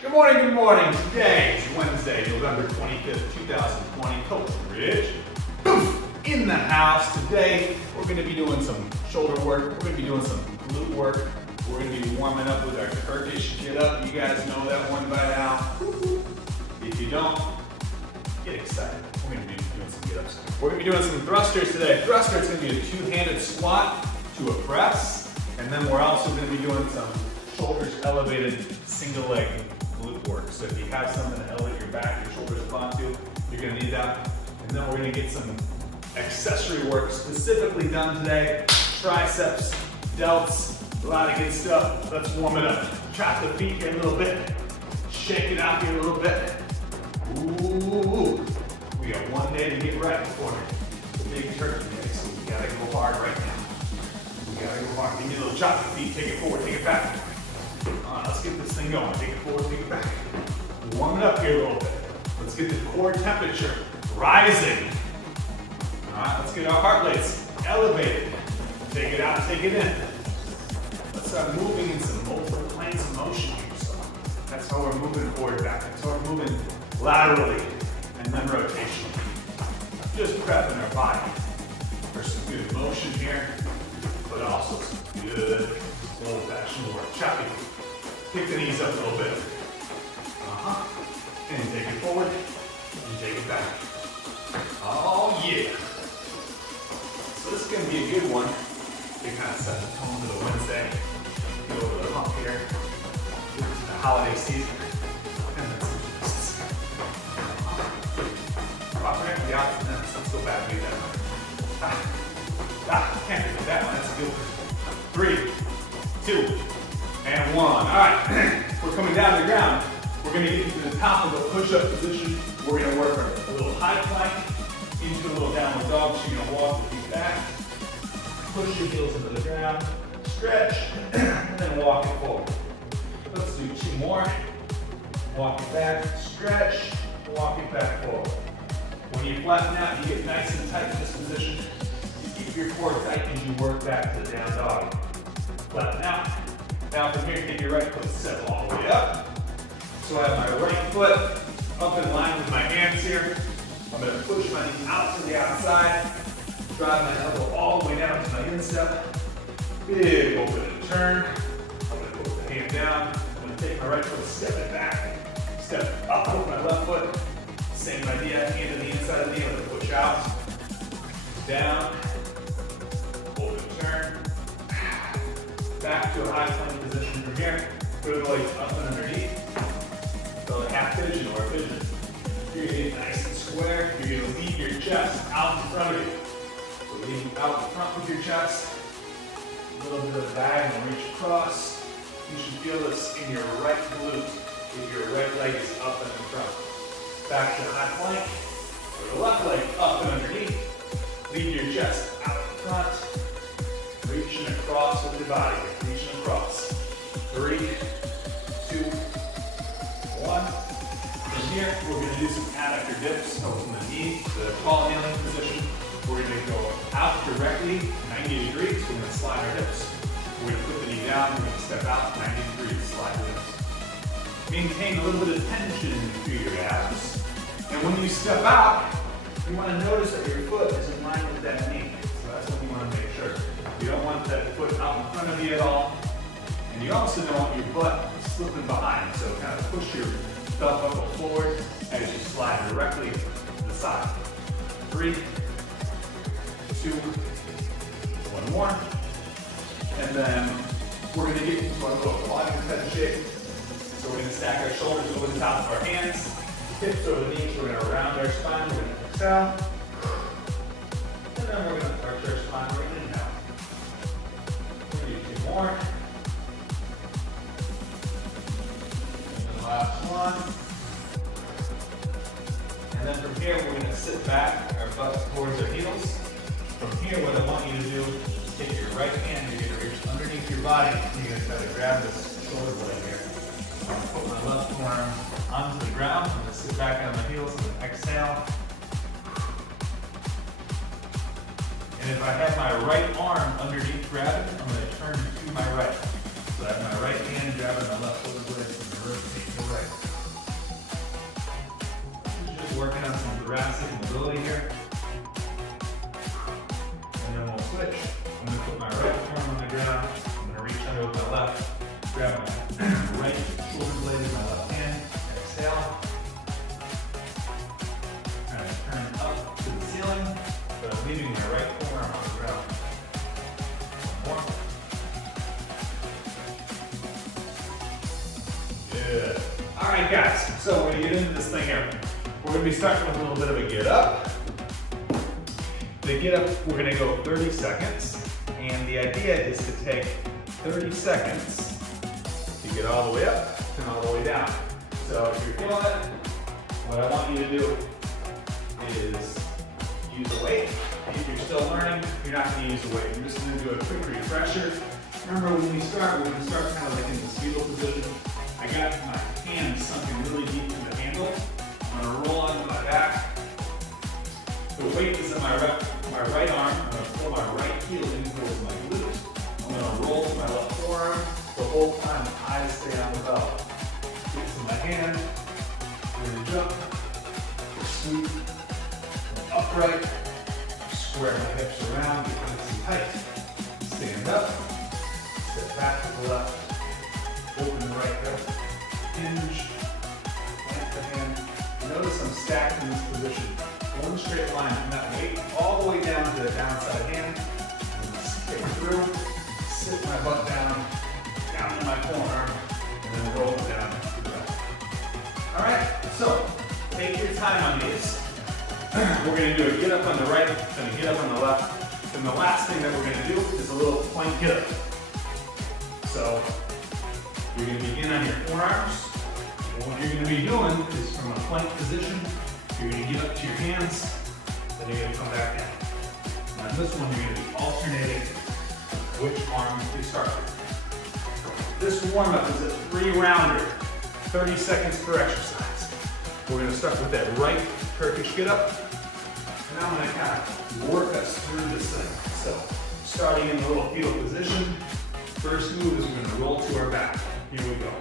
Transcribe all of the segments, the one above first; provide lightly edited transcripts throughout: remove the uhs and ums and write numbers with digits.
Good morning, good morning. Today is Wednesday, November 25th, 2020. Coach Rich in the house. Today, we're going to be doing some shoulder work. We're going to be doing some glute work. We're going to be warming up with our Turkish get up. You guys know that one by now. If you don't, get excited. We're going to be doing some get ups. We're going to be doing some thrusters today. Thruster is going to be a two-handed squat to a press. And then we're also going to be doing some shoulders elevated single leg glute work. So if you have something to elevate your back, your shoulders up onto, you're going to need that. And then we're going to get some accessory work specifically done today. Triceps, delts, a lot of good stuff. Let's warm it up. Chop the feet here a little bit. Shake it out here a little bit. Ooh, we got one day to get right before the big turkey day, so we gotta go hard right now. We gotta go hard. Give me a little chop the feet. Take it forward, take it back. Let's get this thing going. Take it forward, take it back. Warm it up here a little bit. Let's get the core temperature rising. All right, let's get our heart rates elevated. Take it out, take it in. Let's start moving in some multiple planes of motion here. So that's how we're moving forward, back. That's how we're moving laterally and then rotationally. Just prepping our body for some good motion here, but also some good old-fashioned work. Choppy. Kick the knees up a little bit. And take it forward, and take it back. Oh yeah. So this is going to be a good one. We kind of set the tone for the Wednesday. Get over the hump here. Get into the holiday season. And then some twists. We're going to be out for this. Let's go back and do that one. Can't do that one. That's a good one. 3, 2, and 1. All right. We're coming down to the ground. We're going to get into the top of the push-up position. We're going to work a little high plank into a little downward dog. So you're going to walk the feet back, push your heels into the ground, stretch, and then walk it forward. Let's do 2 more. Walk it back, stretch, walk it back forward. When you flatten out, you get nice and tight in this position. You keep your core tight as you work back to the down dog. Flatten out. Now from here, take your right foot, step all the way up. So I have my right foot up in line with my hands here. I'm going to push my knee out to the outside, drive my elbow all the way down to my instep. Big open and turn. I'm going to put the hand down. I'm going to take my right foot, step it back, step up with my left foot. Same idea, hand to the inside of the knee. I'm going to push out, down, open turn, back to a high plank position from here. Put the legs up and underneath. So a half pigeon or a pigeon. You're going to get nice and square. You're going to leave your chest out in front of you. So leave out in front with your chest. A little bit of diagonal reach across. You should feel this in your right glute if your right leg is up and in front. Back to high plank. Or the left leg up and underneath. Leave your chest out in front. Reaching across with your body. Reaching across. 3, 2, 1. From here, we're going to do some adductor dips. So from the knee to the tall kneeling position. We're going to go out directly 90 degrees. We're going to slide our hips. We're going to put the knee down. We're going to step out 90 degrees. Slide the hips. Maintain a little bit of tension through your abs. And when you step out, you want to notice that your foot is in line with that knee. So that's what you want to make sure. You don't want that foot out in front of you at all. And you also don't want your butt slipping behind. So kind of push your belt buckle forward as you slide directly to the side. 3, 2, 1 more. And then we're going to get into our little quadruped shape. So we're going to stack our shoulders over the top of our hands, hips over the knees. We're going to round our spine. We're going to exhale. And then we're going to arch our spine. We're going to inhale. We're going to do 2 more. And the last one. And then from here, we're going to sit back, our butts towards our heels. From here, what I want you to do is take your right hand, you're going to reach underneath your body, and you're going to try to grab this shoulder blade here. I'm going to put my left arm onto the ground. I'm going to sit back on my heels and then exhale. And if I have my right arm underneath grabbing, I'm going to turn to my right. So I have my right hand grabbing my left shoulder blade, so I'm going to rotate to the right. thoracic mobility here. And then we'll switch. I'm going to put my right arm on the ground. I'm going to reach under with my left. Grab my right shoulder blade with my left hand. Exhale. Kind of turn up to the ceiling, but I'm leaving my right forearm on the ground. One more. Good. All right, guys. So we're going to get into this thing here. We're going to be starting with a little bit of a get up. The get up, we're going to go 30 seconds. And the idea is to take 30 seconds to get all the way up and all the way down. So if you're feeling it, what I want you to do is use a weight. If you're still learning, you're not going to use a weight. You're just going to do a quick refresher. Remember when we start, we're going to start kind of like in this fetal position. I got my hands sunken really deep in the handle. I'm going to roll onto my back. The weight is in my right arm. I'm going to pull my right heel in towards my glute. I'm going to roll to my left forearm. The whole time, eyes stay on the belt. Get to my hand. We're going to jump. Sweep. Upright. Square my hips around. Get nice and tight. Stand up. Step back to the left. Open the right hip. Hinge. Plant the hand. Notice I'm stacked in this position. One straight line from that weight all the way down to the downside hand. Kick through, sit my butt down to my forearm, and then roll it down to the left. All right, so take your time on these. We're going to do a get up on the right and a get up on the left. And the last thing that we're going to do is a little plank get up. So you're going to begin on your forearms. And what you're going to be doing is from a plank position, you're going to get up to your hands, then you're going to come back down. Now in this one, you're going to be alternating which arm you start with. This warm-up is a 3-rounder, 30 seconds per exercise. We're going to start with that right Turkish get up, and now I'm going to kind of work us through this thing. So starting in the little fetal position, first move is we're going to roll to our back. Here we go.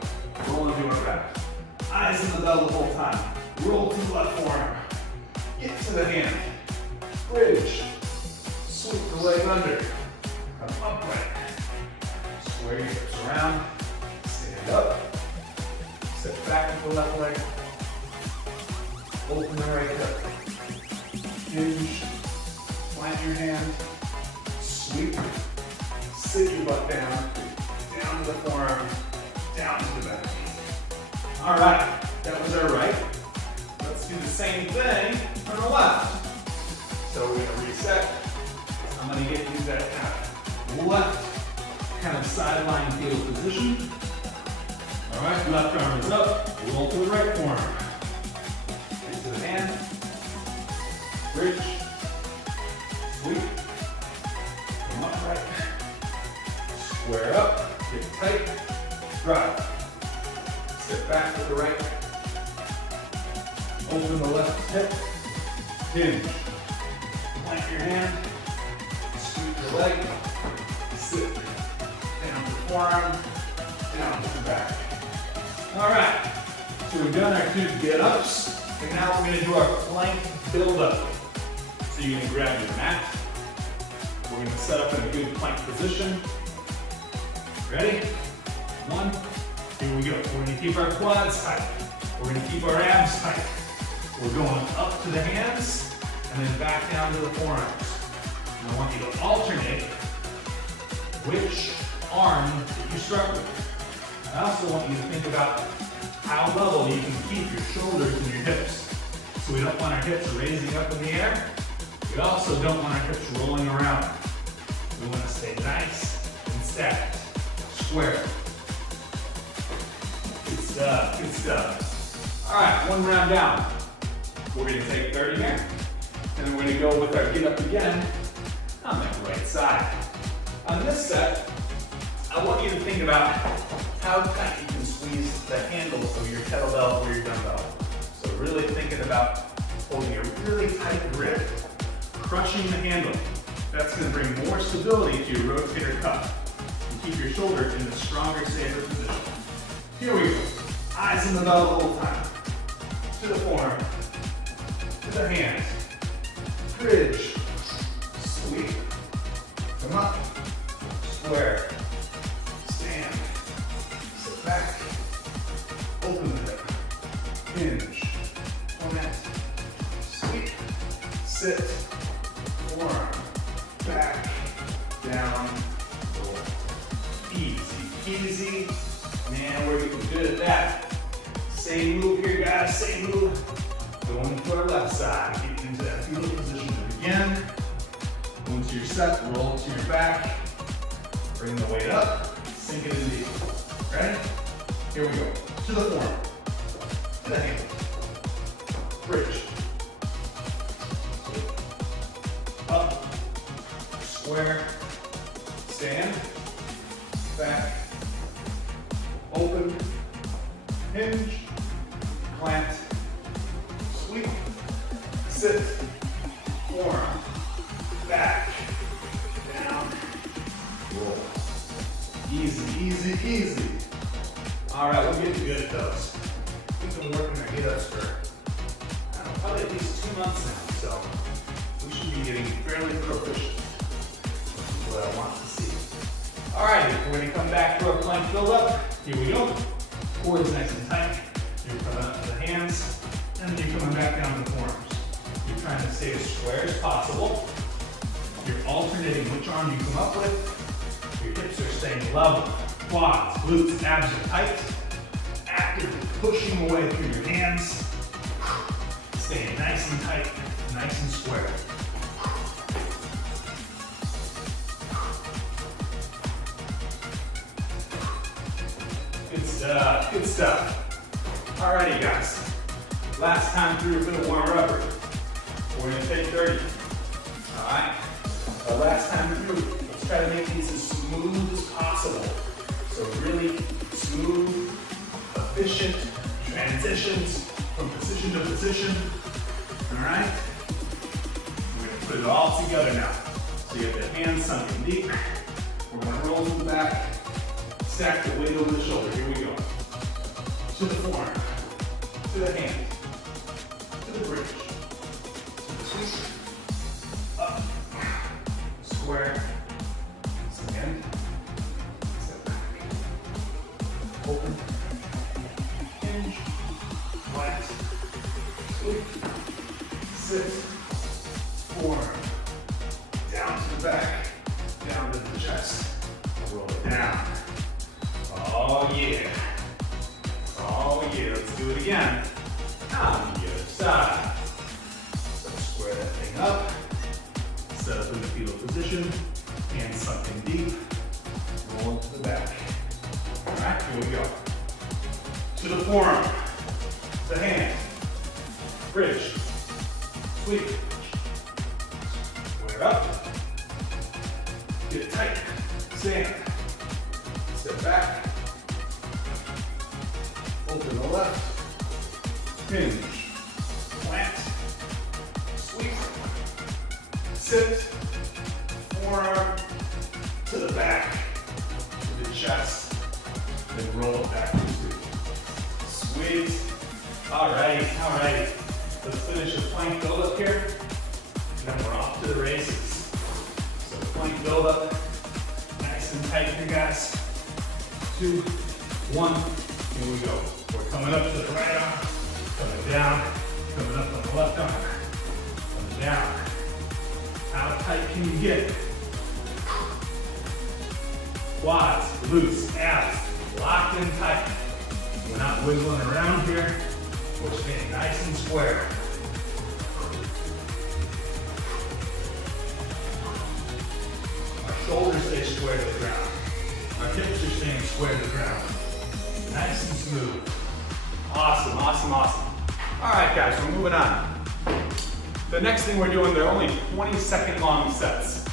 Roll into our back. Eyes in the bell the whole time. Roll to the left forearm. Get to the hand. Bridge. Sweep the leg under. Come upright. Square your hips around. Stand up. Step back with the left leg. Open the right hip. Hinge. Plant your hand. Sweep. Sit your butt down. Down to the forearm. Down to the back. All right. That was our right. Let's do the same thing on the left. So we're going to reset. I'm going to get you that kind of left kind of sideline fetal position. All right, left arm is up. Roll to the right forearm. Get to the hand. Bridge. Sweep. Come upright. Square up. Get tight. Drive. Step back with the right. Open the left hip, hinge. Plant your hand, sweep your leg, sit. Down to the forearm, down to the back. All right, so we've done our 2 get-ups, and now we're going to do our plank build-up. So you can grab your mat. We're going to set up in a good plank position. Ready? 1, here we go. We're going to keep our quads tight. We're going to keep our abs tight. We're going up to the hands and then back down to the forearms. And I want you to alternate which arm that you start with. I also want you to think about how level you can keep your shoulders and your hips. So we don't want our hips raising up in the air. We also don't want our hips rolling around. We want to stay nice and stacked, square. Good stuff, good stuff. All right, 1 round down. We're going to take 30 here, and then we're going to go with our get up again on that right side. On this set, I want you to think about how tight you can squeeze the handles of your kettlebell or your dumbbell. So really thinking about holding a really tight grip, crushing the handle. That's going to bring more stability to your rotator cuff and keep your shoulder in a stronger, safer position. Here we go. Eyes in the bell the whole time. To the forearm. to the hands. Bridge. Sweep. Come up. Square. Stand. Sit back. Open the hip. Hinge. Pronated. Sweep. Sit. Forearm. Back. Down. Roll. Easy peasy. Man, we're getting good at that. Same move here, guys. Same move. Going to our left side. Get into that fetal position again. Once you're set, roll to your back. Bring the weight up. Sink it in deep. Ready? Here we go. To the forearm. To the hand. Bridge. Up. Square. Stand. Back. Open. Hinge. Plant. Sweep. Sit. Forearm. Back. Down. Roll. Easy, easy, easy. All right, we're getting good at those. We've been working our get-ups for, I don't know, probably at least 2 months now, so we should be getting fairly proficient. That's what I want to see. All right, we're gonna come back to our plank build-up. Here we go. Core is nice and tight. You're coming up to the hands, and then you're coming back down to the forearms. You're trying to stay as square as possible. You're alternating which arm you come up with. Your hips are staying level. Quads, glutes, abs are tight. Actively pushing away through your hands. Staying nice and tight, nice and square. Good stuff, good stuff. Alrighty guys, last time through a bit of warmer-upper. We're gonna take 30, all right? Last time through, let's try to make these as smooth as possible. So really smooth, efficient transitions from position to position, all right? We're gonna put it all together now. So you have the hands sunken deep. We're gonna roll to the back, stack the weight over the shoulder. Here we go. To the forearm, to the hand, to the bridge, to the sweep, up, square, stand, step back, open, hinge, flat, sweep, sit, forearm, down to the back, down to the chest, roll it down. Oh yeah. Oh yeah, let's do it again. On the other side. So square that thing up. Set up in the fetal position. Hands sunken deep. Roll it to the back. Alright, here we go. To the forearm. The hand. Bridge. Sweep. Square up. Get it tight. Stand. Step back. Open the left. Hinge. Plant. Sweep. Sit. Forearm to the back. To the chest. Then roll it back to sweep. Sweet. Alrighty, alrighty. Let's finish the plank build up here. And then we're off to the races. So plank build up. Nice and tight here, guys. 2, 1, here we go. We're coming up to the right arm, coming down, coming up on the left arm, coming down. How tight can you get? Quads, glutes, abs, locked in tight. We're not wiggling around here. We're staying nice and square. Our shoulders stay square to the ground. Our hips are staying square to the ground. Nice and smooth. Awesome, awesome, awesome. All right, guys, we're moving on. The next thing we're doing, they're only 20-second long sets.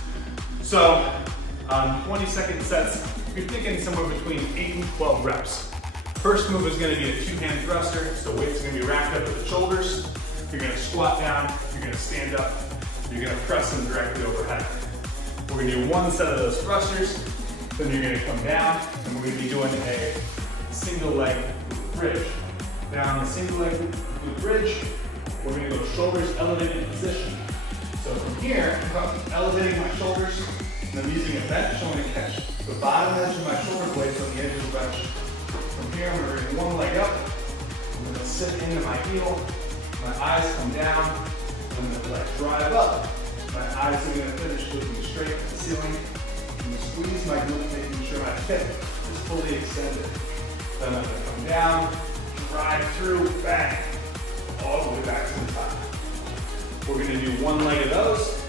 So, 20-second sets, you're thinking somewhere between 8 and 12 reps. First move is gonna be a two-hand thruster, so weight's gonna be racked up at the shoulders. You're gonna squat down, you're gonna stand up, you're gonna press them directly overhead. We're gonna do one set of those thrusters, then you're gonna come down, and we're gonna be doing a single leg bridge. Down the single leg glute bridge, We're gonna go shoulders elevated position. So from here, I'm elevating my shoulders, and I'm using a bench. I'm gonna catch the bottom edge of my shoulder blades on the edge of the bench. From here, I'm gonna bring one leg up. I'm gonna sit into my heel. My eyes come down. I'm gonna like drive up. My eyes are gonna finish looking straight at the ceiling. I'm gonna squeeze my glute, making sure my hip is fully extended. Then I'm gonna come down, drive through, bang, all the way back to the top. We're gonna do one leg of those,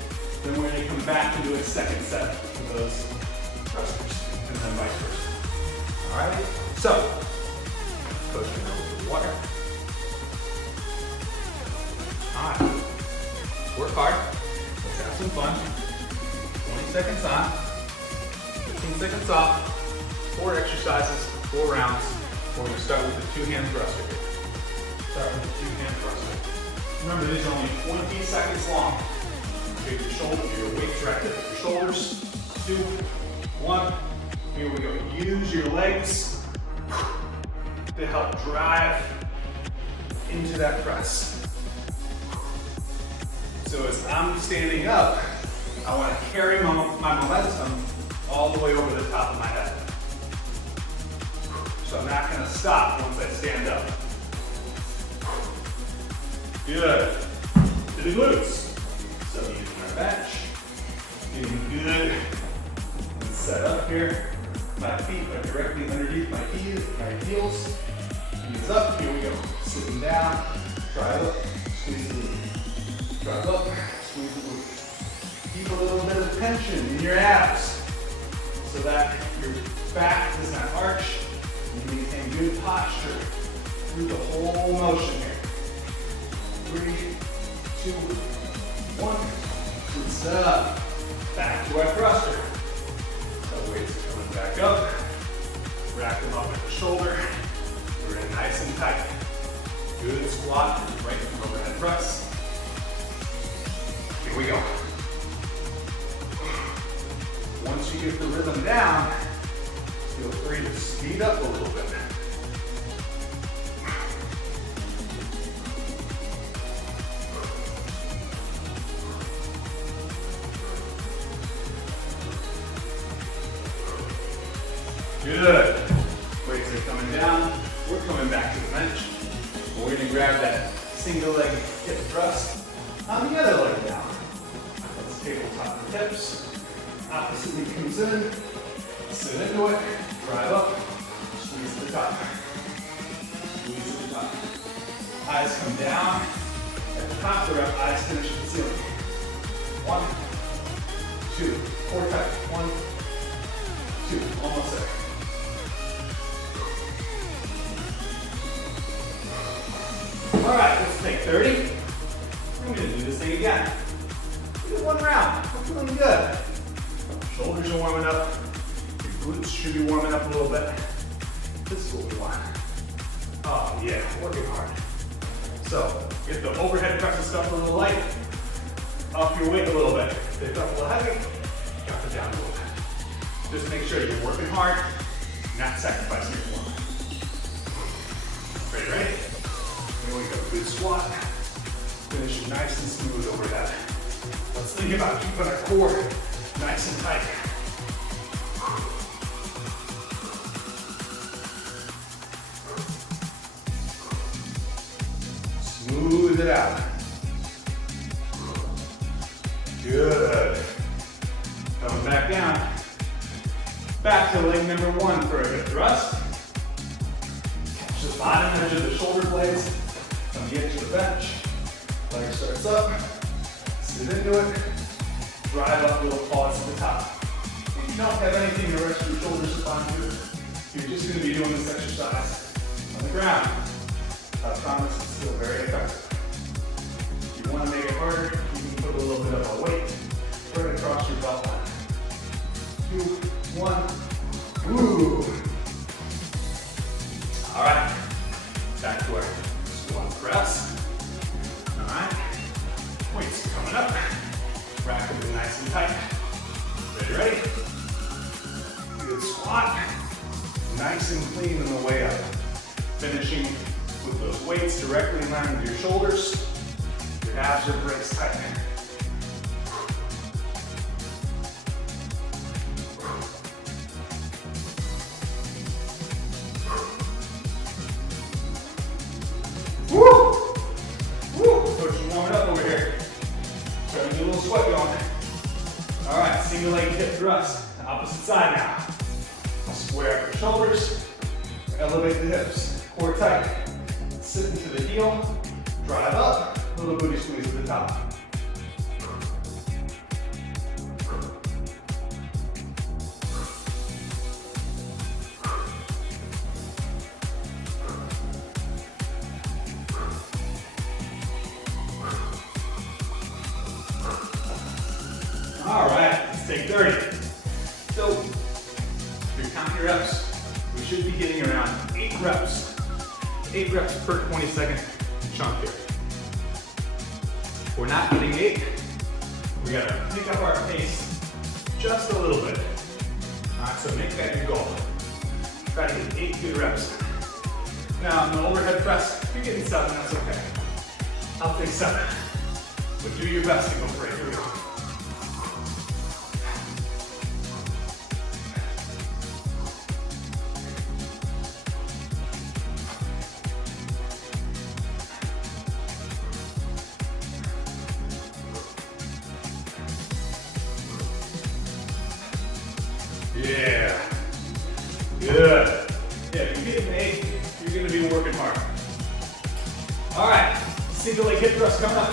then we're gonna come back and do a second set of those thrusters, and then vice versa. All right, so, push it over the water. All right, work hard, let's have some fun. 20 seconds on, 15 seconds off, 4 exercises, 4 rounds. We're gonna start with the 2-hand thruster here. Start with the 2-hand thruster. Remember, these are only 20 seconds long. Take your shoulder, your weights right there. Your shoulders, 2, 1. Here we go. Use your legs to help drive into that press. So as I'm standing up, I want to carry my momentum all the way over the top of my head. So I'm not going to stop once I stand up. Good. To the glutes. So using my bench, getting good and set up here. My feet are directly underneath my heels. Knees up, here we go. Sitting down, drive up, squeeze the glute. Drive up, squeeze the glute. Keep a little bit of tension in your abs so that your back does not arch and you maintain good posture through the whole motion here. 3, 2, 1. Good stuff. Back to our thruster. So weights are coming back up. Rack them up at the shoulder. We're in nice and tight. Good squat, right from overhead press. Here we go. Once you get the rhythm down, feel free to speed up a little bit. Good. Weights are coming down. We're coming back to the bench. We're going to grab that single leg hip thrust on the other leg down. Let's tabletop the hips. Opposite knee comes in. Sit into it. Drive up. Squeeze to the top. Squeeze to the top. Eyes come down. At the top of the rep, eyes finish at the ceiling. 1, 2, 4 tight. 1, 2, almost there. All right, let's take 30. I'm gonna do this thing again. We do 1 round. We're feeling good. Shoulders are warming up. Your glutes should be warming up a little bit. This is what we want. Oh yeah, working hard. So, get the overhead press and stuff a little light. Up your weight a little bit. If they felt a little heavy, drop it down a little bit. Just make sure you're working hard, not sacrificing your form. Ready? Here we go. Good squat. Finish it nice and smooth overhead. Let's think about keeping our core nice and tight. Smooth it out. Good. Coming back down. Back to leg number 1 for a good thrust. Catch the bottom edge of the shoulder blades on the edge of the bench. Leg starts up. Sit into it. Drive up, little pause at the top. If you don't have anything to rest your shoulders upon you, you're just going to be doing this exercise on the ground. I promise it's still very effective. If you want to make it harder, you can put a little bit of a weight right across your belt line. 2, 1. Woo! All right. Back to our squat press. All right. Weights coming up. Rack them nice and tight. Ready? Good squat. Nice and clean on the way up. Finishing with those weights directly in line with your shoulders. abs are braced tight. Woo! Woo! Coach is warming up over here. Starting to get a little sweat going. All right, single leg hip thrust. Opposite side now. Square up your shoulders. Elevate the hips. Core tight. Sit into the heel. Drive up. Little booty squeeze at the top. All right, let's take 30. So, if you're counting your reps, we should be getting around 8 reps. 8 reps per 20-second chunk here. If we're not getting 8, we gotta pick up our pace just a little bit. All right, so make that your goal. Try to get 8 good reps. Now, in the overhead press, if you're getting 7, that's okay. I'll take 7. But do your best to go for it. Here we go. Yeah, good. Yeah, if you're getting 8, you're gonna be working hard. All right, single leg hip thrust coming up.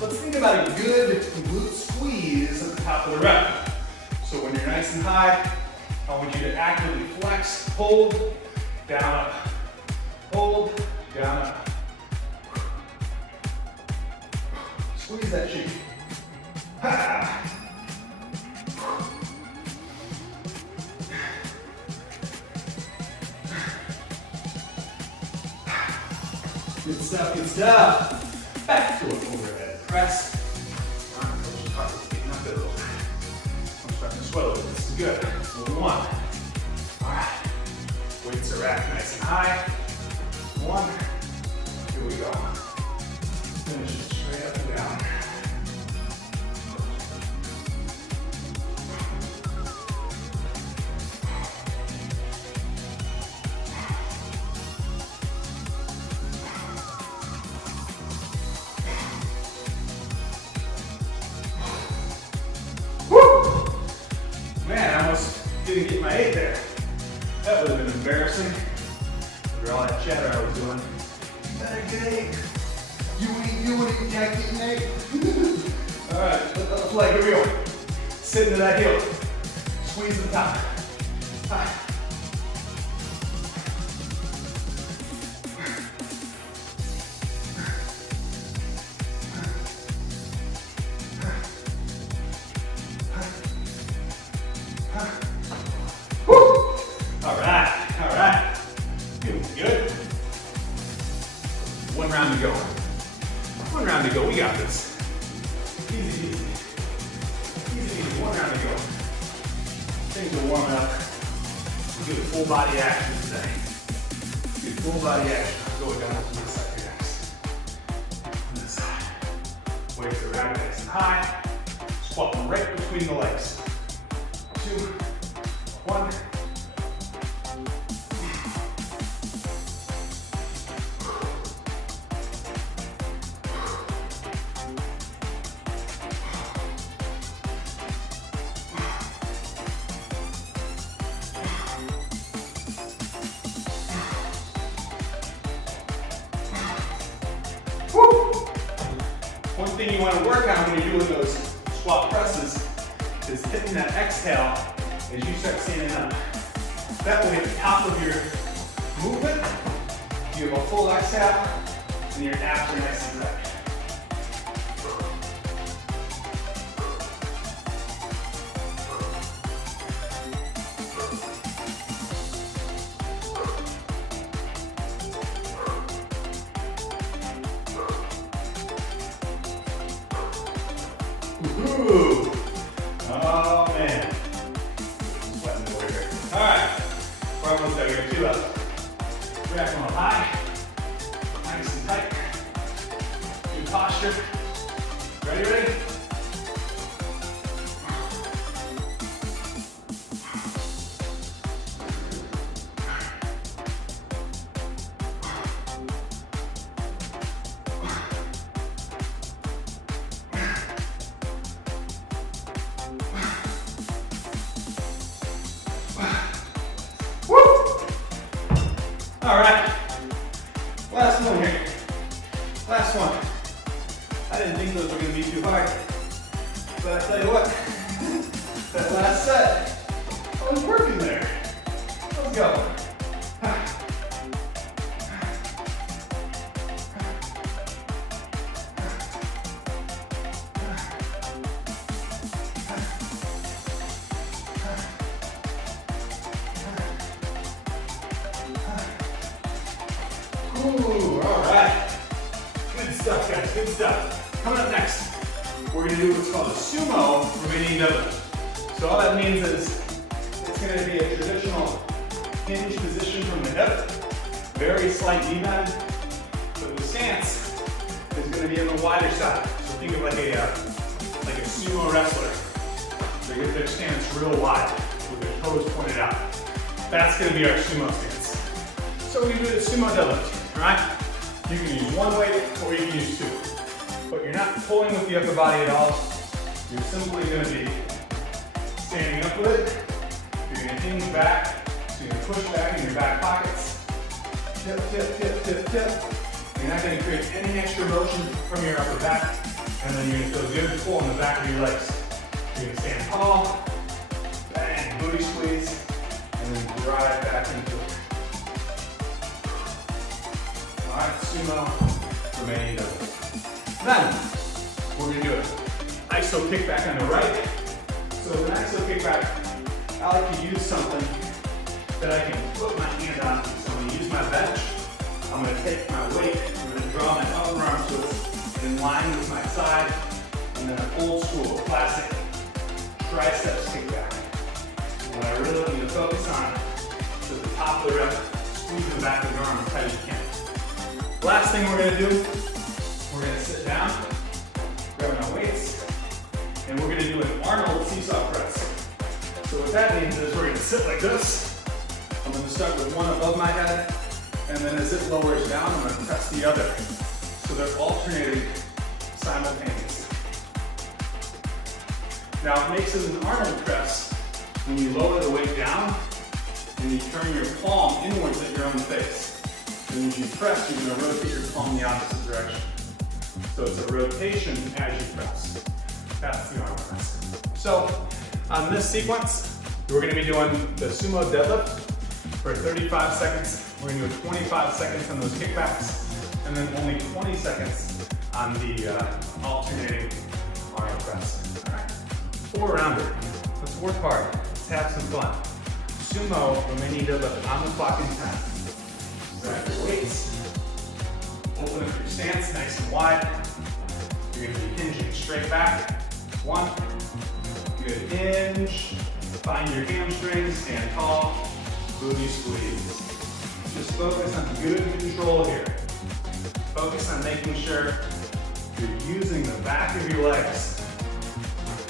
Let's think about a good glute squeeze at the top of the rep. So when you're nice and high, I want you to actively flex, hold, down, up. Hold, down, up. Squeeze that cheek. Ha! Good stuff, good stuff. Back to an overhead press. All right, coach's heart is getting up a little. I'm starting to sweat a little. This is good. So 1. All right. Weights are racked nice and high. 1. Here we go. Finish it straight up and down. Didn't get my 8 there. That would have been embarrassing. After all that chatter I was doing. You better get 8. You can't get an 8. Alright, let's leg. Here we go. Sit into that heel. Squeeze the top. High. Alright. Feeling good. 1 round to go. 1 round to go. We got this. Easy, easy. Easy, easy. 1 round to go. Things are warming up. We'll do full body action today. Do full body action. I'll go down to the side here next. On this side. Weights are racked nice and high. Squat them right between the legs. 2, 1. One thing you want to work on when you're doing those squat presses is hitting that exhale as you start standing up. That way at the top of your movement, you have a full exhale and your abs are nice and tight. Ooh. Oh man. Sweating over here. Alright. We're almost there. We have 2 left. Back on high. Nice and tight. Good posture. Ready, ready? All right, last one here. Last one. I didn't think those were going to be too hard, but I tell you what, that last set, I was working there. Let's go. Ooh, all right. Good stuff, guys, good stuff. Coming up next, we're going to do what's called a sumo remaining deadlift. So all that means is it's going to be a traditional hinge position from the hip, very slight knee bend, but the stance is going to be on the wider side. So think of like a sumo wrestler. They get their stance real wide with their toes pointed out. That's going to be our sumo stance. So we do the sumo deadlift. Alright? You can use one weight or you can use two. But you're not pulling with the upper body at all. You're simply going to be standing up with it. You're going to hinge back. So you're going to push back in your back pockets. Tip, tip, tip, tip, tip. You're not going to create any extra motion from your upper back. And then you're going to feel good pull in the back of your legs. You're going to stand tall. Bang, booty squeeze. And then drive back into it. Alright, sumo, remaining deadlift. Then, we're going to do an iso kickback on the right. So with an iso kickback, I like to use something that I can put my hand on. So I'm going to use my bench. I'm going to take my weight. I'm going to draw my upper arm so it's in line with my side. And then an old school, classic triceps kickback. What I really want you to focus on is at the top of the rep, squeeze the back of your arm as tight as you can. Last thing we're going to do, we're going to sit down, grab my weights, and we're going to do an Arnold seesaw press. So what that means is we're going to sit like this. I'm going to start with one above my head, and then as it lowers down, I'm going to press the other. So they're alternating simultaneously. Now it makes it an Arnold press when you lower the weight down and you turn your palm inwards at your own face. And as you press, you're going to rotate your palm the opposite direction. So it's a rotation as you press. That's the arm press. So on this sequence, we're going to be doing the sumo deadlift for 35 seconds. We're going to do 25 seconds on those kickbacks, and then only 20 seconds on the alternating arm press. All right, 4-rounder. Let's work hard. Let's have some fun. Sumo remaining deadlift on the clock in 10. Grab your weights, open up your stance nice and wide. You're going to be hinging straight back. 1, good hinge, find your hamstrings, stand tall, booty squeeze. Just focus on good control here. Focus on making sure you're using the back of your legs.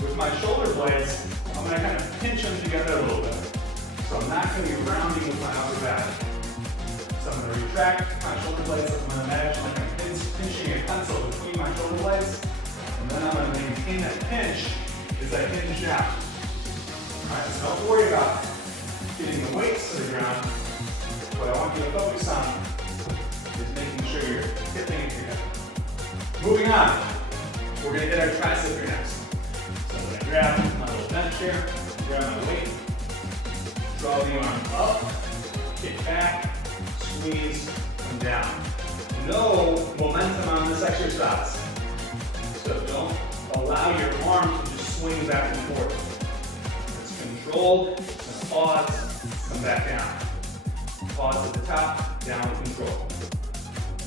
With my shoulder blades, I'm going to kind of pinch them together a little bit. So I'm not going to be rounding with my upper back. So I'm going to retract my shoulder blades. I'm going to imagine like I'm pinching a pencil between my shoulder blades. And then I'm going to maintain that pinch as I hinge down. Alright, so don't worry about getting the weights to the ground. What I want you to focus on is making sure you're tipping it together. Moving on, we're going to get our tricep here next. So I'm going to grab my little bench here, grab my weight, draw the arm up, kick back, squeeze, and down. No momentum on this exercise. So don't allow your arm to just swing back and forth. It's controlled, it's going to pause, come back down. Pause at the top, down with control.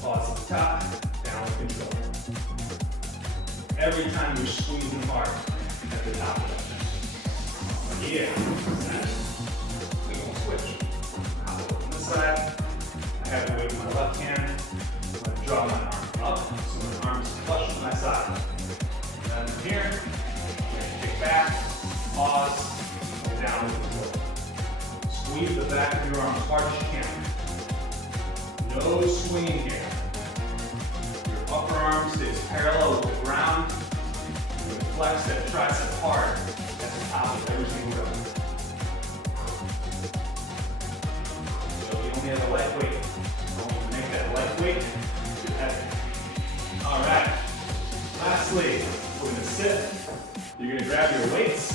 Pause at the top, down with control. Every time you're squeezing hard at the top of it. Yeah. We're going to switch. I'll look on this side. I have the weight in my left hand. I'm going to draw my arm up so my arm is flush with my side. Momentum here. Kick back, pause, down with control. Squeeze the back of your arm as hard as you can. No swinging here. Your upper arm stays parallel with the ground. You flex that tricep hard at the top of every single rep. So if you only have a lightweight, don't make that lightweight too heavy. All right. Lastly, we're going to sit. You're going to grab your weights,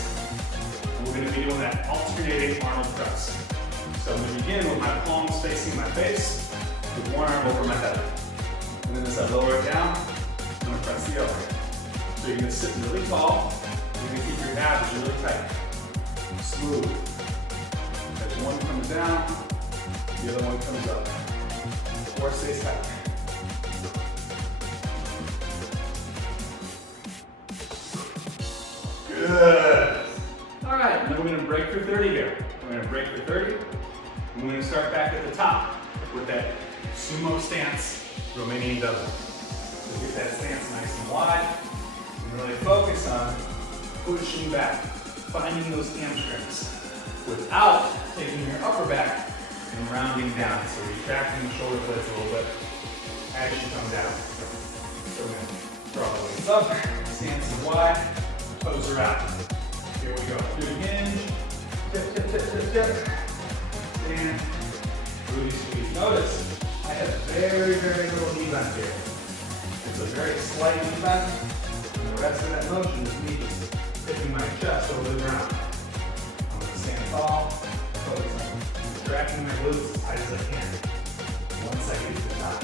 and we're going to be doing that alternating Arnold press. So I'm going to begin with my palms facing my face, with one arm over my head. And then as I lower it down, I'm going to press the other. So you're going to sit really tall. You're going to keep your abs really tight. Smooth. As one comes down, the other one comes up. Core stays tight. Good. All right, and then we're going to break for 30 here. We're going to break for 30. And we're going to start back at the top with that sumo stance, Romanian double. So get that stance nice and wide, and really focus on pushing back, finding those hamstrings without taking your upper back and rounding down. So retracting the shoulder blades a little bit as you come down. So we're going to draw the weights up, stance is wide, toes are out. Here we go. Do a hinge, tip, tip, tip, tip, tip. Stand, really squeeze. Notice, I have very, very little knee bend here. It's a very slight knee bend, and the rest of that motion is me just hitting my chest over the ground. I'm going to stand tall, focus on contracting my glutes as tight as I can. Once I get to the top,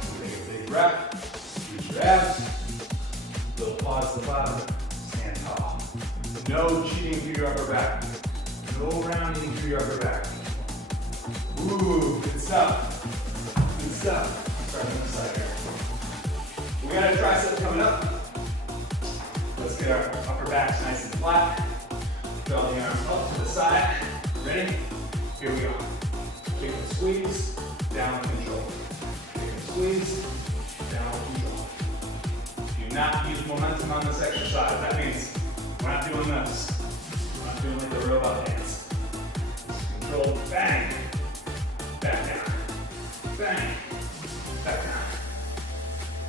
so take a big breath, use your abs, little pause to the bottom, stand tall. No cheating through your upper back. No rounding through your upper back. Ooh, good stuff. Good stuff. Starting on this side here. We got a tricep coming up. Let's get our upper backs nice and flat. Draw the arms up to the side. Ready? Here we go. Kick and squeeze, down with control. Kick and squeeze, down with control. Do not use momentum on this exercise. That means we're not doing this. We're not doing like the robot dance. Control, bang, back down, bang, back down.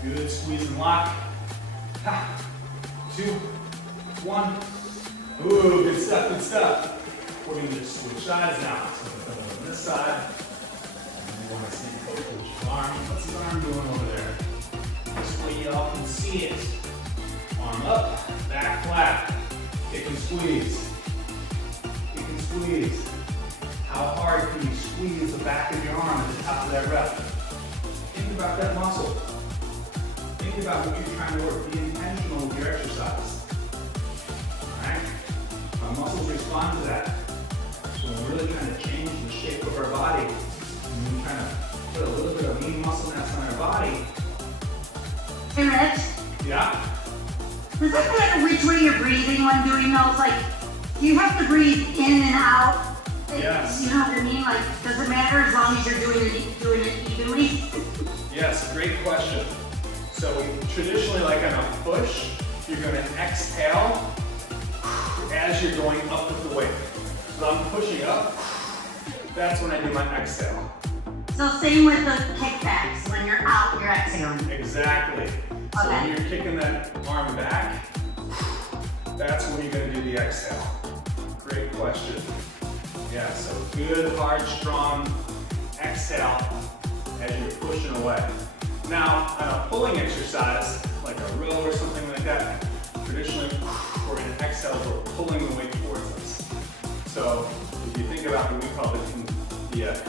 Good squeeze and lock. Ha. 2, 1. Ooh, good stuff, good stuff. We're going to just switch sides now. So we're going to put it on this side. And we want to see Coach's arm. What's his arm doing over there? This way y'all can see it. Arm up, back flat. Kick and squeeze. Kick and squeeze. How hard can you squeeze the back of your arm at the top of that rep? Think about that muscle. Think about what you're trying to work. Be intentional with your exercise. Alright? Our muscles respond to that. So when we're really trying to change the shape of our body, and we're trying to put a little bit of lean muscle mass on our body. Hey Rich? Yeah? Does that matter which way you're breathing when doing those? Like, do you have to breathe in and out? Yes. You know what I mean? Like, does it matter as long as you're doing it evenly? Yes, great question. So traditionally, like on a push, you're going to exhale as you're going up with the weight. So I'm pushing up, that's when I do my exhale. So same with the kickbacks. When you're out, you're exhaling. Exactly. So Okay. when you're kicking that arm back, that's when you're going to do the exhale. Great question. Yeah, so good, hard, strong exhale as you're pushing away. Now, on a pulling exercise, like a row or something like that, traditionally we're going to exhale as we're pulling the weight towards us. So if you think about what we call the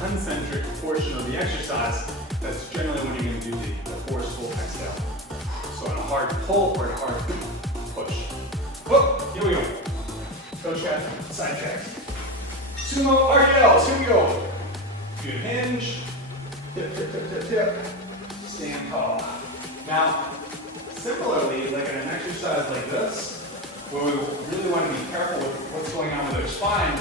concentric portion of the exercise, that's generally when you're going to do the forceful exhale. So on a hard pull or a hard push. Whoop, here we go. Coach got side checks. Sumo RDL, sumo. Good hinge. Tip, tip, tip, tip, tip. Stand tall. Now, similarly, like in an exercise like this, where we really want to be careful with what's going on with our spine,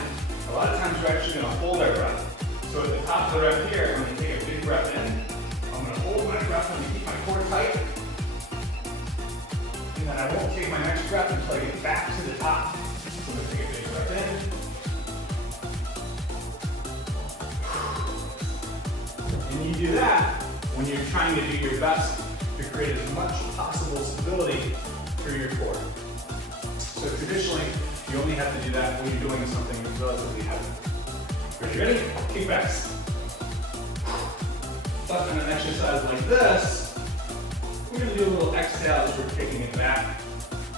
a lot of times we're actually going to hold our breath. So at the top of the rep here, I'm going to take a big breath in. I'm going to hold my breath. I'm going to keep my core tight. And then I won't take my next breath until I get back to the top. So I'm going to take a big breath in. And you do that when you're trying to do your best to create as much possible stability through your core. So traditionally, you only have to do that when you're doing something relatively heavy. Ready? Kickbacks. But in an exercise like this, we're going to do a little exhale as we're kicking it back.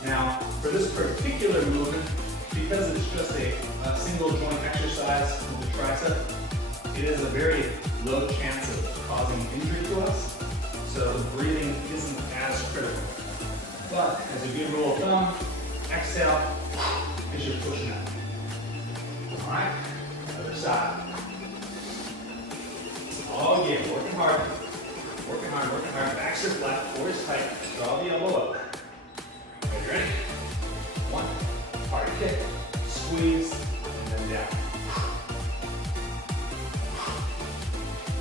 Now, for this particular movement, because it's just a single joint exercise with the tricep, it is a very low chance of causing injury to us. So the breathing isn't as critical. But as a good rule of thumb, exhale as you're pushing out. All right, other side. Oh yeah, working hard. Working hard, working hard. Backs are flat, core is tight. Draw the elbow up. Okay, ready? One, hard kick, squeeze, and then down.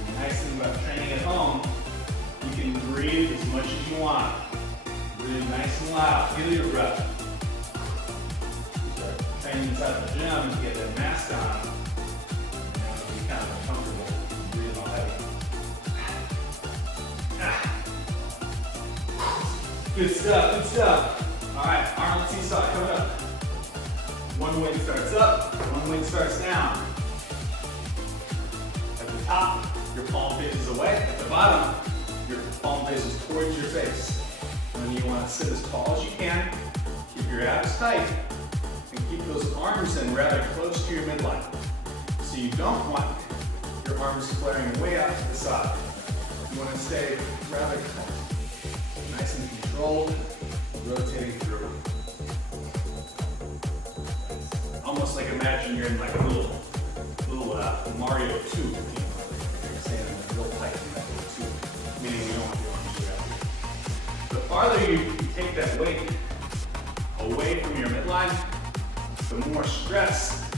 The nice thing about training at home, you can breathe as much as you want. Breathe nice and loud. Feel your breath. Start training inside the gym to get that mask on. Now be kind of uncomfortable. Breathe all heavy. Good stuff, good stuff. All right, Arnold seesaw coming up. One wing starts up, one wing starts down. At the top, your palm faces away. At the bottom, your palm faces towards your face. And then you want to sit as tall as you can. Keep your abs tight. And keep those arms in rather close to your midline. So you don't want your arms flaring way out to the side. You want to stay rather nice and controlled, rotating through. Almost like imagine you're in like a little Mario tube. You're standing real tight in that little tube, meaning you don't want your arms to go out. The farther you take that weight away from your midline, the more stress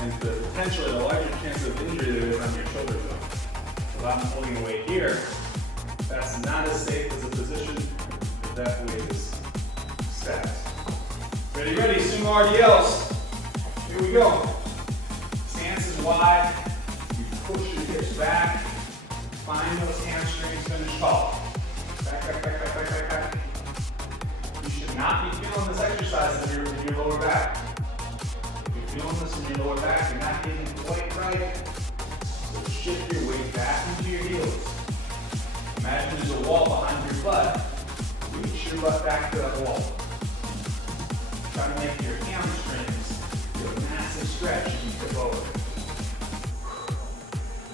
and potentially the larger chance of injury there is on your shoulder zone. If I'm holding a weight here, that's not as safe as a position if that weight is stacked. Ready, ready, sumo RDLs. Here we go. Stance is wide. You push your hips back. Find those hamstrings, finish tall. Back, back, back, back, back, back, back. You should not be feeling this exercise in your lower back. If you're feeling this in your lower back, you're not getting quite right. So shift your weight back into your heels. Imagine there's a wall behind your butt. Reach your butt back to that wall. Try to make your hamstrings do a massive stretch as you tip over.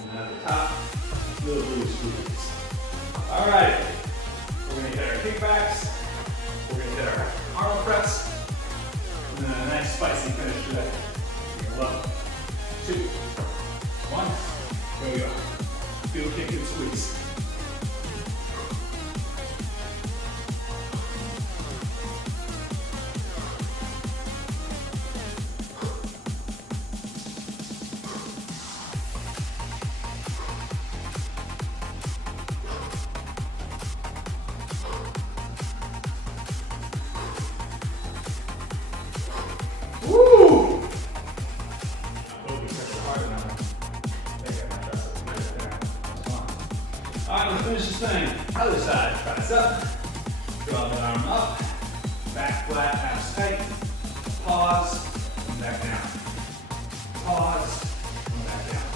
And then at the top, little loose squeeze. All right, we're going to hit our kickbacks. We're going to hit our arm press. And then a nice spicy finish to that. Love. 2, 1. Here we go. Feel kick and squeeze. Alright, let's finish this thing. Other side, tricep. Draw that arm up. Back flat, abs tight. Pause, and back down. Pause, and back down.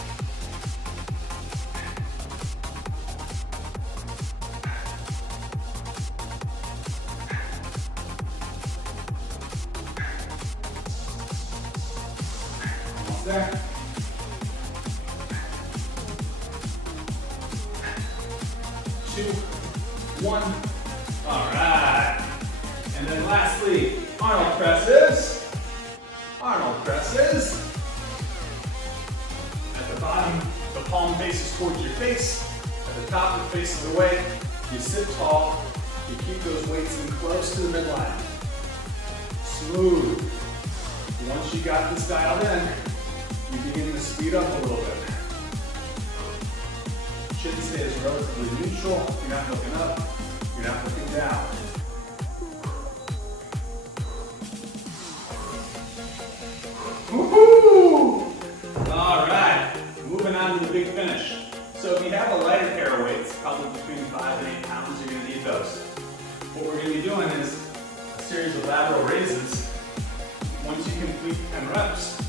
Almost there. 2, 1. All right. And then lastly, Arnold presses. Arnold presses. At the bottom, the palm faces towards your face. At the top, it faces away. You sit tall. You keep those weights in close to the midline. Smooth. Once you got this dialed in, you begin to speed up a little bit. Chin stays relatively neutral. You're not looking up. You're not looking down. 5 and 8 pounds, you're going to need those. What we're going to be doing is a series of lateral raises. Once you complete 10 reps,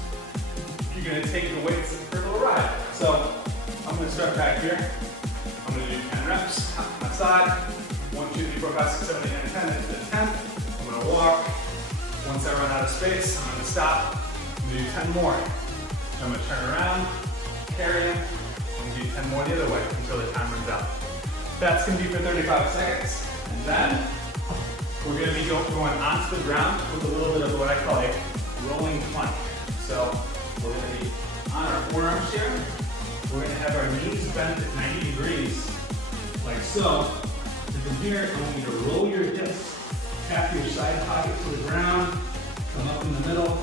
you're going to take the weights for a little ride. So I'm going to start back here. I'm going to do 10 reps on my side. 1, 2, 3, 4, 5, 6, 7, 8, 9, 10. Into the 10th. I'm going to walk. Once I run out of space, I'm going to stop. I'm going to do 10 more. I'm going to turn around, carry them, and do 10 more the other way until the time runs out. That's going to be for 35 seconds. And then we're going to be going onto the ground with a little bit of what I call a rolling plank. So we're going to be on our forearms here. We're going to have our knees bent at 90 degrees, like so. And from here, I want you to roll your hips, tap your side pocket to the ground, come up in the middle,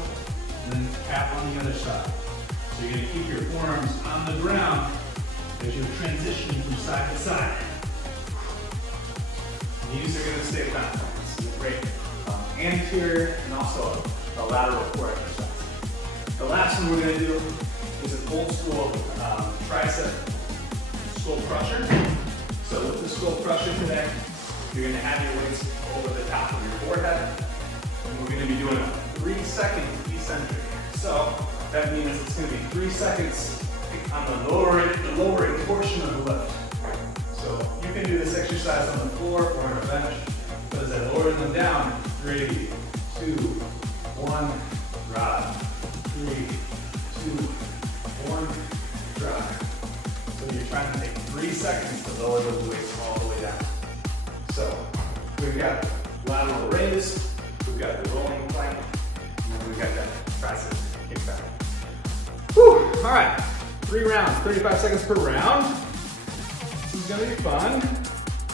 and then tap on the other side. So you're going to keep your forearms on the ground as you're transitioning from side to side. Knees are going to stay bent. This is a great anterior and also a lateral core exercise. The last one we're going to do is an old school tricep skull crusher. So with the skull crusher today, you're going to have your weights over the top of your forehead, and we're going to be doing a 3-second eccentric. So that means it's going to be 3 seconds on the lowering portion of the lift. So you can do this exercise on the floor or on a bench, but as I lower them down, 3, 2, 1, drop. 3, 2, 1, drop. So you're trying to take 3 seconds to lower those weights all the way down. So we've got lateral raise, we've got the rolling plank, and then we've got that tricep kickback. Whew, all right, 3 rounds, 35 seconds per round. This is gonna be fun.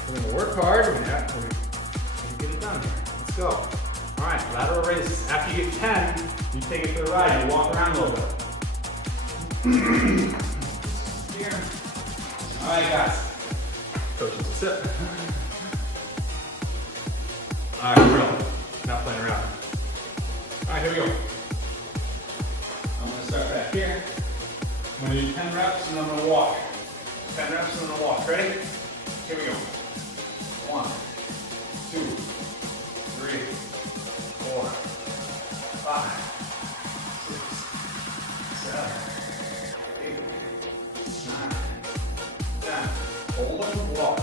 We're gonna work hard, we're gonna get it done here. Let's go. All right, lateral raises. After you get 10, you take it for the ride, you walk around a little bit. Here. All right, guys. Coaches will sit. All right, we're real. Not playing around. All right, here we go. I'm gonna start back here. I'm gonna do 10 reps and I'm gonna walk. 10 reps and I'm gonna walk. Ready? Here we go. 1, 2, 3, 4, 5, 6, 7, 8, 9, 10. Hold them, walk.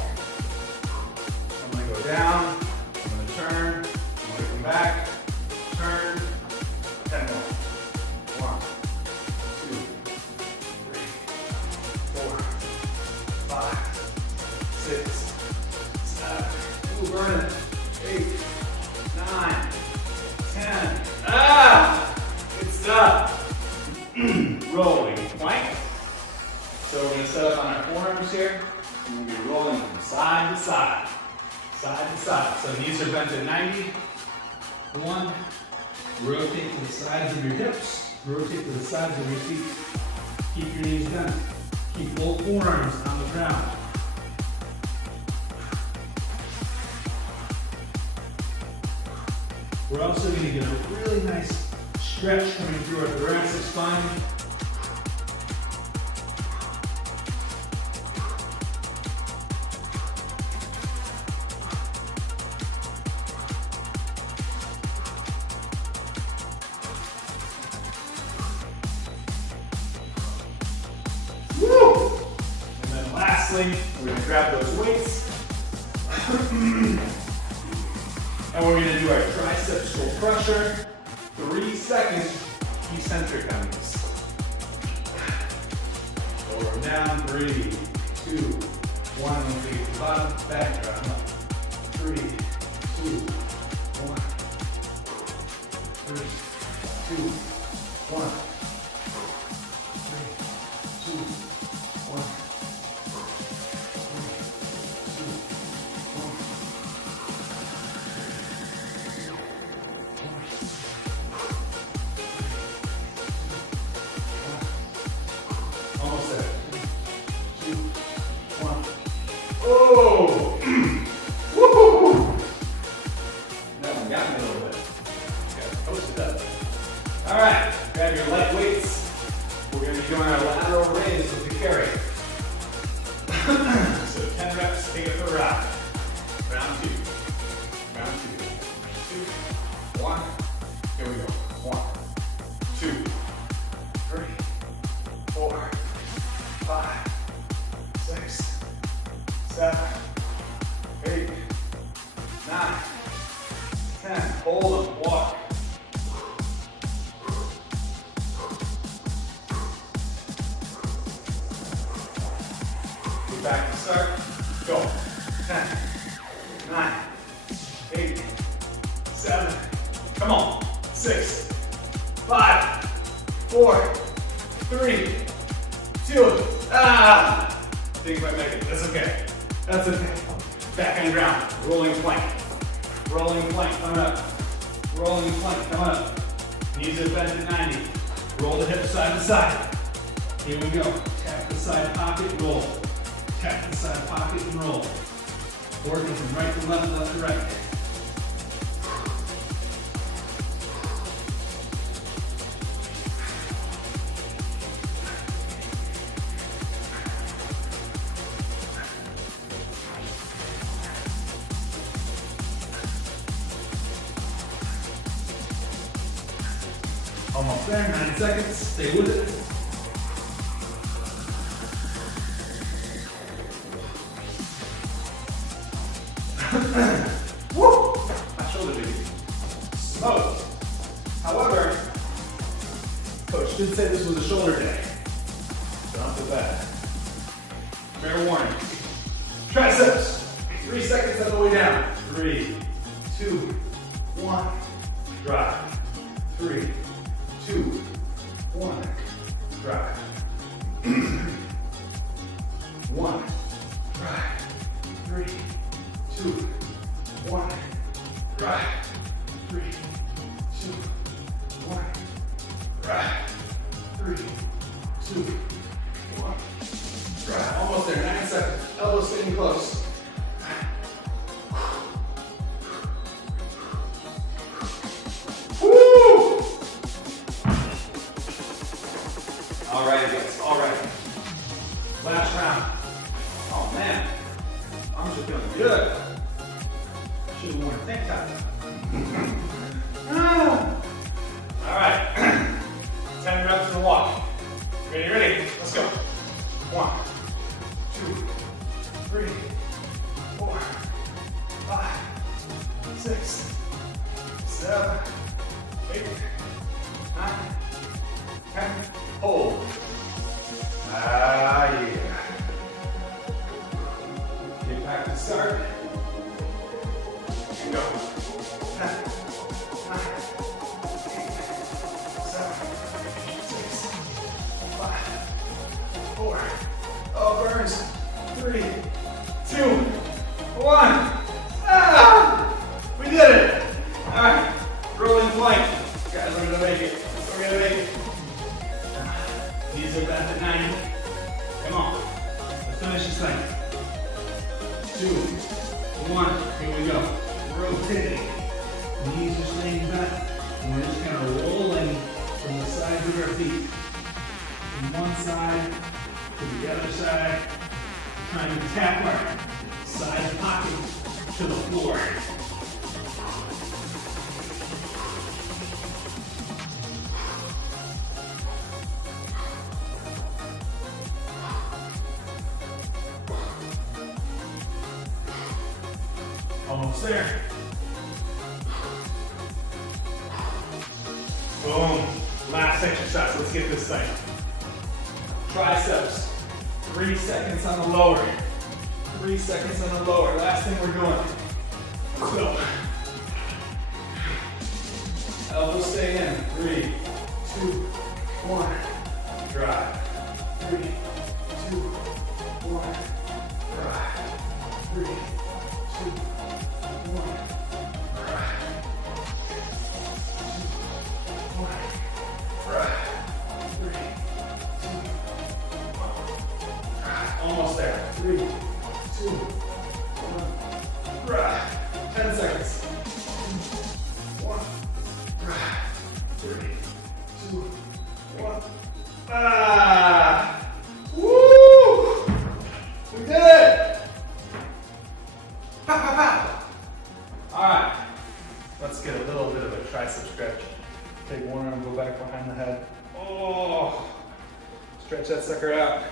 I'm gonna go down. I'm gonna turn. I'm gonna come back. Turn. 10 more. 1, 2, 3, 4, 5, 6, 7. Ooh, burning. 8, 9, 10. Ah! Good stuff. Rolling plank. So we're going to set up on our forearms here. And we're going to be rolling from side to side. Side to side. So knees are bent at 90. 1. Rotate to the sides of your hips. Rotate to the sides of your feet. Keep your knees bent. Keep both forearms on the ground. We're also going to get a really nice stretch coming through our thoracic spine. Woo! And then lastly, we're going to grab those weights. And we're going to do our tricep skull crusher. 3 seconds eccentric on this. Lower them down. 3, 2, 1. We'll take it to the bottom. Back drop up. 3, 2, 1. 3, 2, 1. 3, 2, 1. 3, 2, 1. Almost there. 2, 1. Oh! Woo! That one got me a little bit. Got to post it up. All right, grab your light weights. We're going to be doing our lateral raise with the carry. So 10 reps, take it for a ride. 9, 10. Hold them. Walk. Get back to start. Go. 10, 9, 8, 7. Come on. 6, 5, 4, 3, 2. Didn't quite make it. That's okay. That's okay. Back on the ground. Rolling plank. Rolling plank. Coming up. Rolling plank. Coming up. Knees are bent at 90. Roll the hips side to side. Here we go. Tap the side pocket, roll. Tap the side pocket and roll. Working from right to left, left to right. Almost there, 9 seconds, stay with it. Woo! My shoulder beat. Smoked. However, coach did say this was a shoulder day. So not so bad. Fair warning. Triceps. 3 seconds on the way down. 3, 2, 1. Drive. 3, 2, 1. Drive. 1. Drive. 3, 2, 1. Drive. 3, 2, 1. Drive. 3, 2, 1. Drive. Almost there. 9 seconds. Elbows staying close. All right, guys. All right. Last round. Oh man, I'm just feeling good. I should have worn a tank top. All right. 10 reps in a walk. Ready? Ready? Let's go. 1, 2, 3, 4, 5, 6, 7, 8, 9, 10. Hold. Yeah. Get back to start. And go. 10, 9, 8, 7, 6, 5, 4. Oh, burns. 3, 2, 1. We did it. All right. Rolling plank. Guys, we're gonna make it. We're gonna make it. Knees are bent at 90. Come on. Let's finish this thing. 2, 1. Here we go. Rotating. Knees are staying bent. And we're just kind of rolling from the sides of our feet. From one side to the other side. Trying to tap our side pocket to the floor. Almost there. Boom. Last exercise. Let's get this thing. Triceps. 3 seconds on the lower. 3 seconds on the lower. Last thing we're doing. Let's go. Elbows stay in. 3, 2, 1. Drive. 3, 2, 1. Drive. 3, 2, 1. Drive. 2, 1. Drive. 3, 2, 1. Drive. Almost there. 3, 2, 1. Drive. 10 seconds. 2, 1. Drive. 3, 2, 1. Woo! We did it! Alright, let's get a little bit of a tricep stretch. Take one arm, go back behind the head. Oh, stretch that sucker out.